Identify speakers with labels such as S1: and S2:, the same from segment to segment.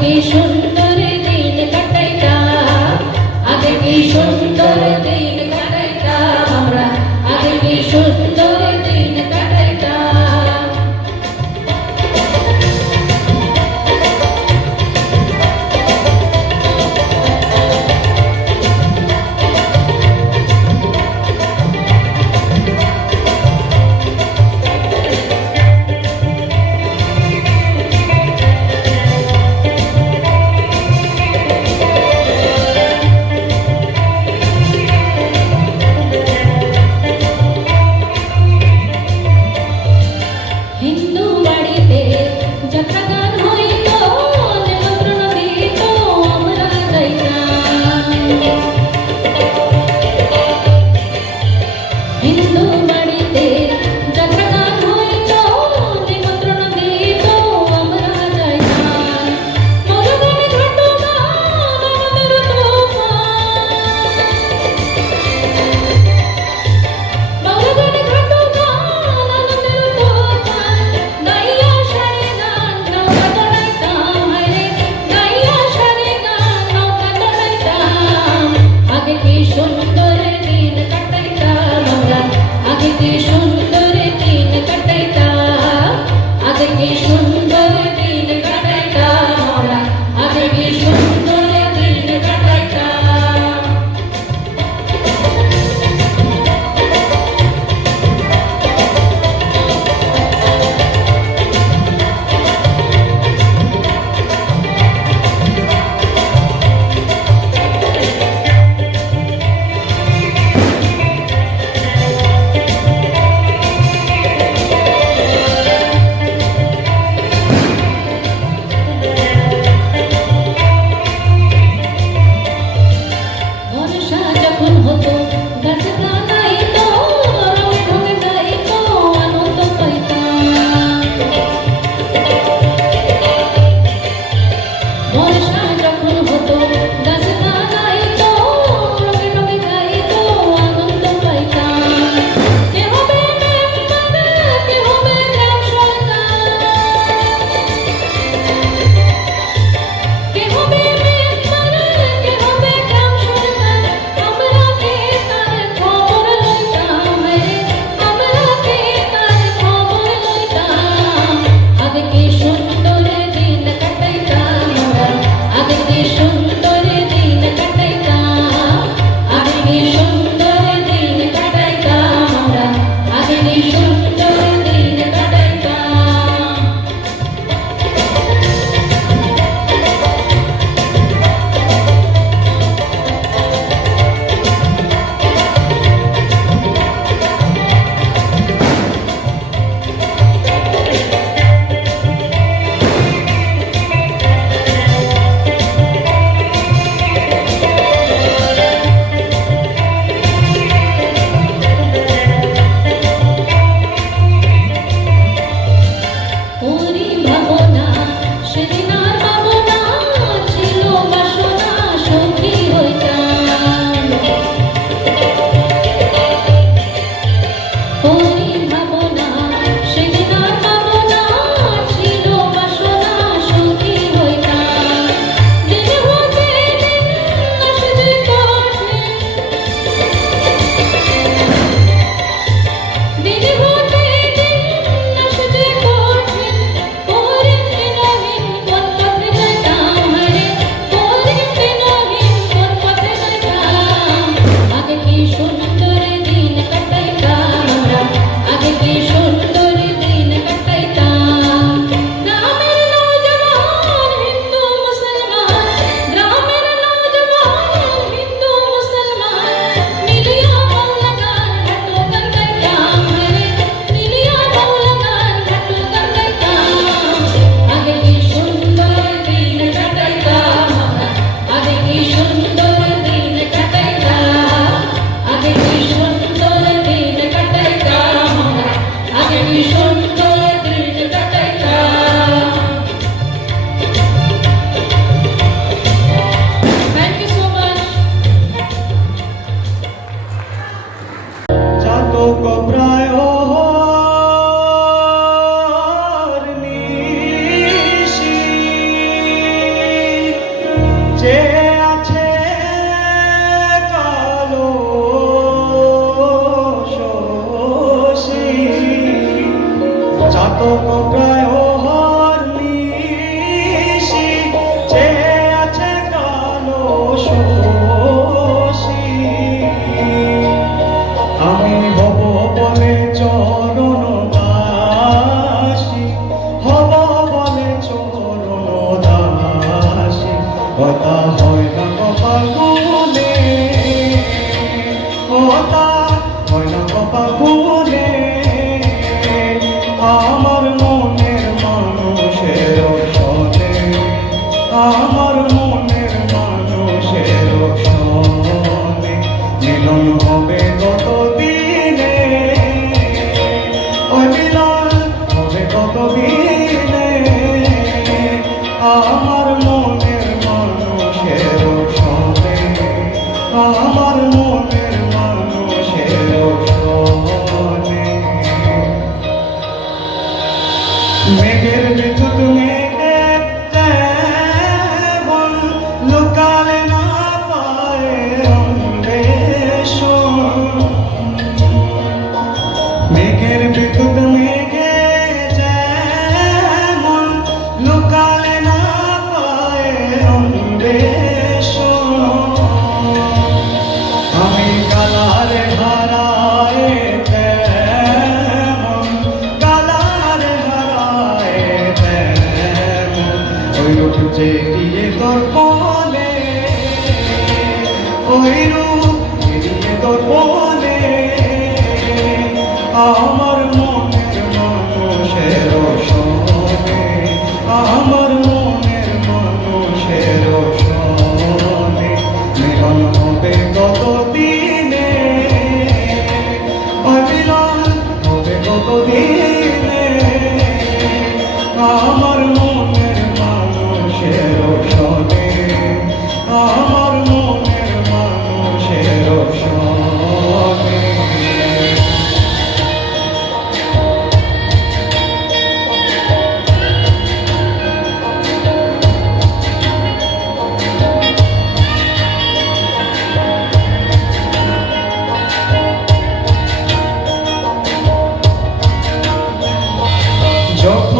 S1: কি সুন্দর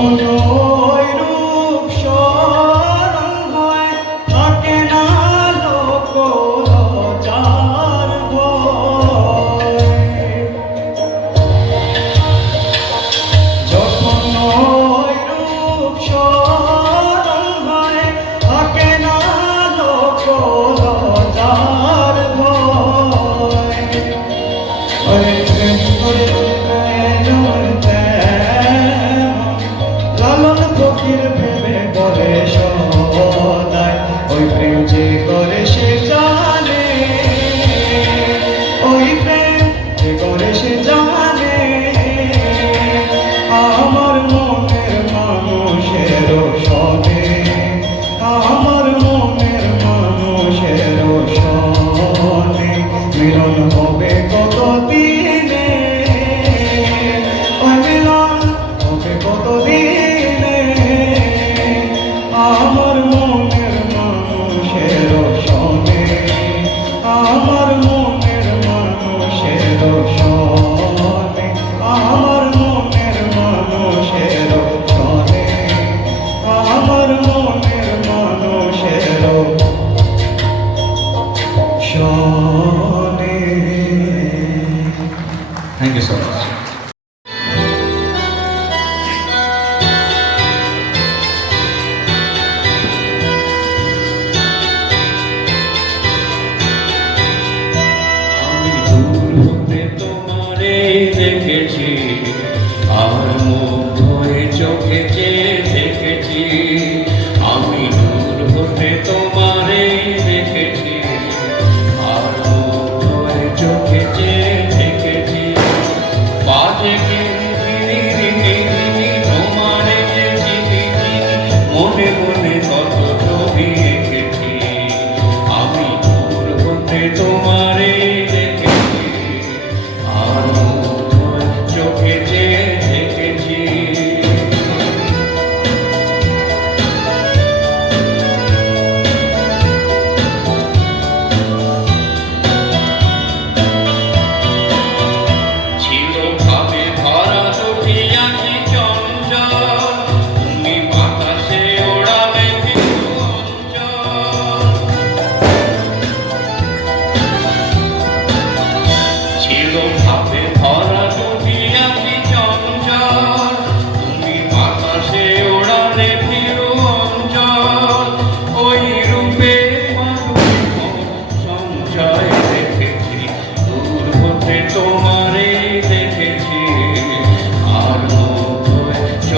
S2: Lord. ভেবে আমার আর মুখ ধরে চোখে চেয়ে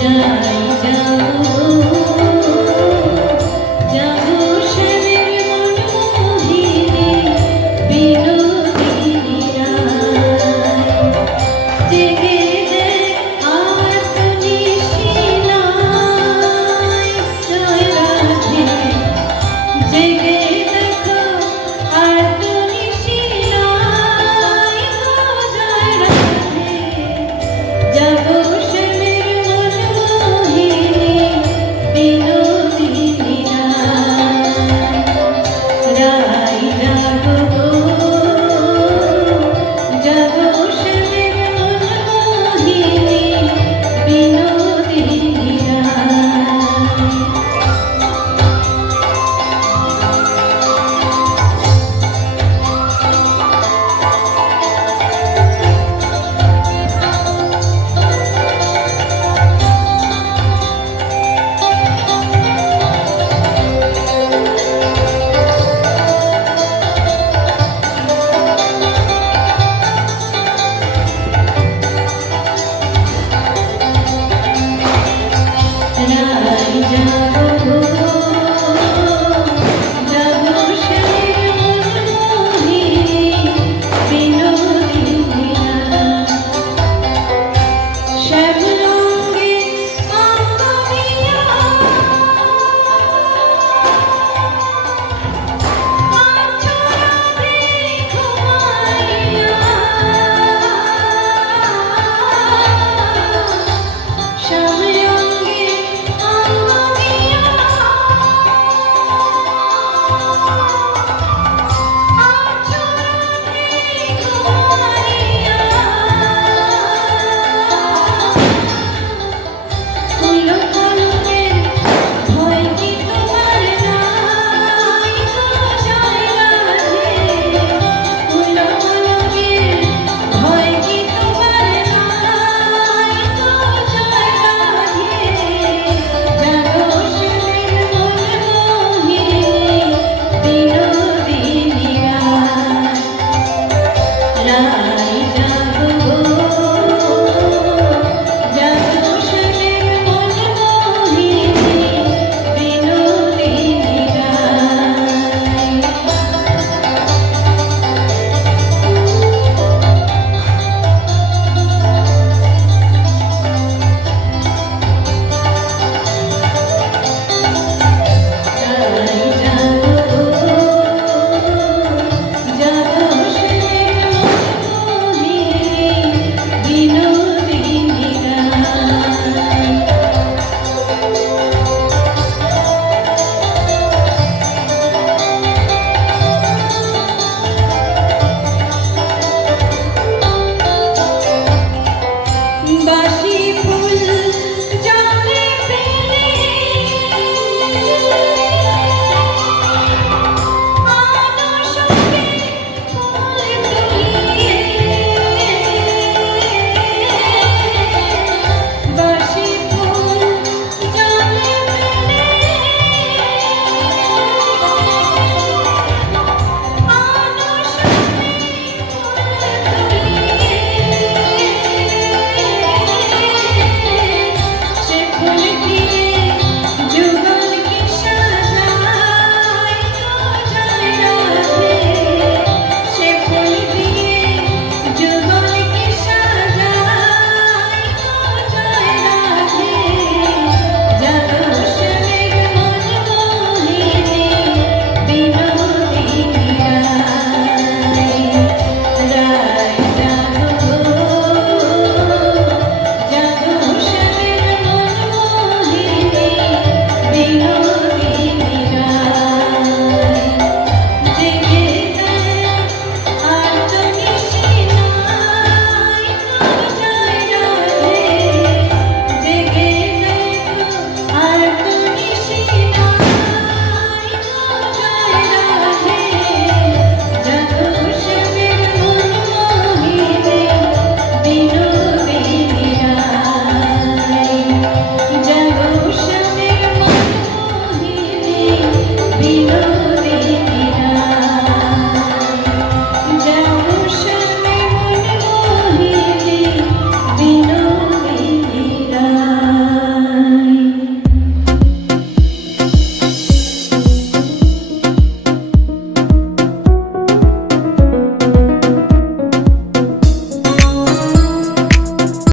S3: Yeah.